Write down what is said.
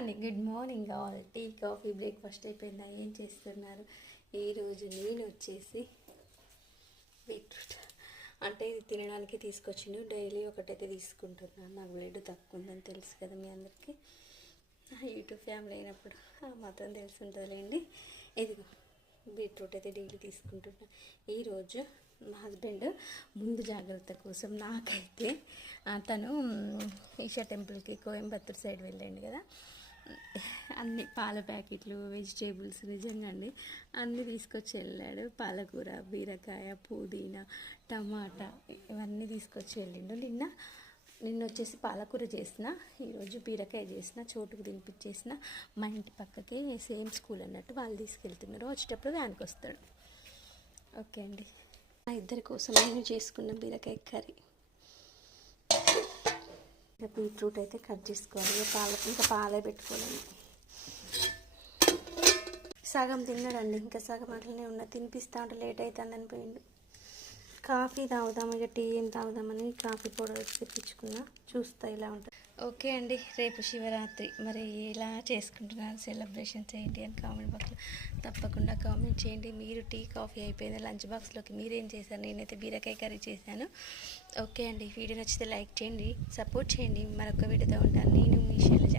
అండి good morning all tea coffee breakfast అయిపోయిందా? ఏం చేస్తున్నారు? ఈరోజు నేను వచ్చేసి బీట్రూట్. అంటే ఇది తినడానికి తీసుకొచ్చిండు. డైలీ ఒకటైతే తీసుకుంటున్నాను నాకు బ్లడ్ తక్కువ ఉందని తెలుసు కదా మీ అందరికీ. యూట్యూబ్ ఫ్యామిలీ అయినప్పుడు ఆ మాత్రం తెలిసి ఉంటుందిలేండి ఇదిగో బీట్రూట్ అయితే డైలీ తీసుకుంటున్నాను ఈరోజు మా హస్బెండ్ ముందు జాగ్రత్త కోసం నాకైతే తను ఈషా టెంపుల్కి కోయంబత్తూర్ సైడ్ వెళ్ళండి కదా. అన్ని పాల ప్యాకెట్లు వెజిటేబుల్స్ నిజంగా అండి. అన్నీ తీసుకొచ్చి వెళ్ళాడు. పాలకూర బీరకాయ పుదీనా టమాటా ఇవన్నీ తీసుకొచ్చి వెళ్ళిండు. నిన్న నిన్న వచ్చేసి పాలకూర చేసిన ఈరోజు బీరకాయ చేసిన చోటుకు తినిపించేసిన. మా ఇంటి పక్కకి సేమ్ స్కూల్ అన్నట్టు వాళ్ళు తీసుకెళ్తున్నారు. వచ్చేటప్పుడు వ్యాన్కి వస్తాడు ఓకే అండి. మా ఇద్దరి కోసం నేను చేసుకున్న బీరకాయ కర్రీ. ఇంకా బీట్రూట్ అయితే కట్ చేసుకోవాలి. పాల ఇంకా పాలే పెట్టుకోవాలి. సగం తిన్నాడండి. ఇంకా సగం అట్లనే ఉన్న. తినిపిస్తా ఉంటే లేట్ అవుతుందని పోయిండు. కాఫీ తాగుదాం ఇక టీ ఏం తాగుదామని కాఫీ పౌడర్ తెప్పించుకున్నా. చూస్తా ఇలా ఉంటుంది. ఓకే అండి రేపు శివరాత్రి. మరి ఎలా చేసుకుంటున్నారు సెలబ్రేషన్స్ ఏంటి అని కామెంట్ బాక్స్లో తప్పకుండా కామెంట్ చేయండి. మీరు టీ కాఫీ అయిపోయింది లంచ్ బాక్స్లోకి మీరేం చేశారు? నేనైతే బీరకాయ కర్రీ చేశాను. ఓకే అండి వీడియో నచ్చితే లైక్ చేయండి సపోర్ట్ చేయండి. మరొక వీడియోతో ఉంటాను. నేను మీ శైలజ.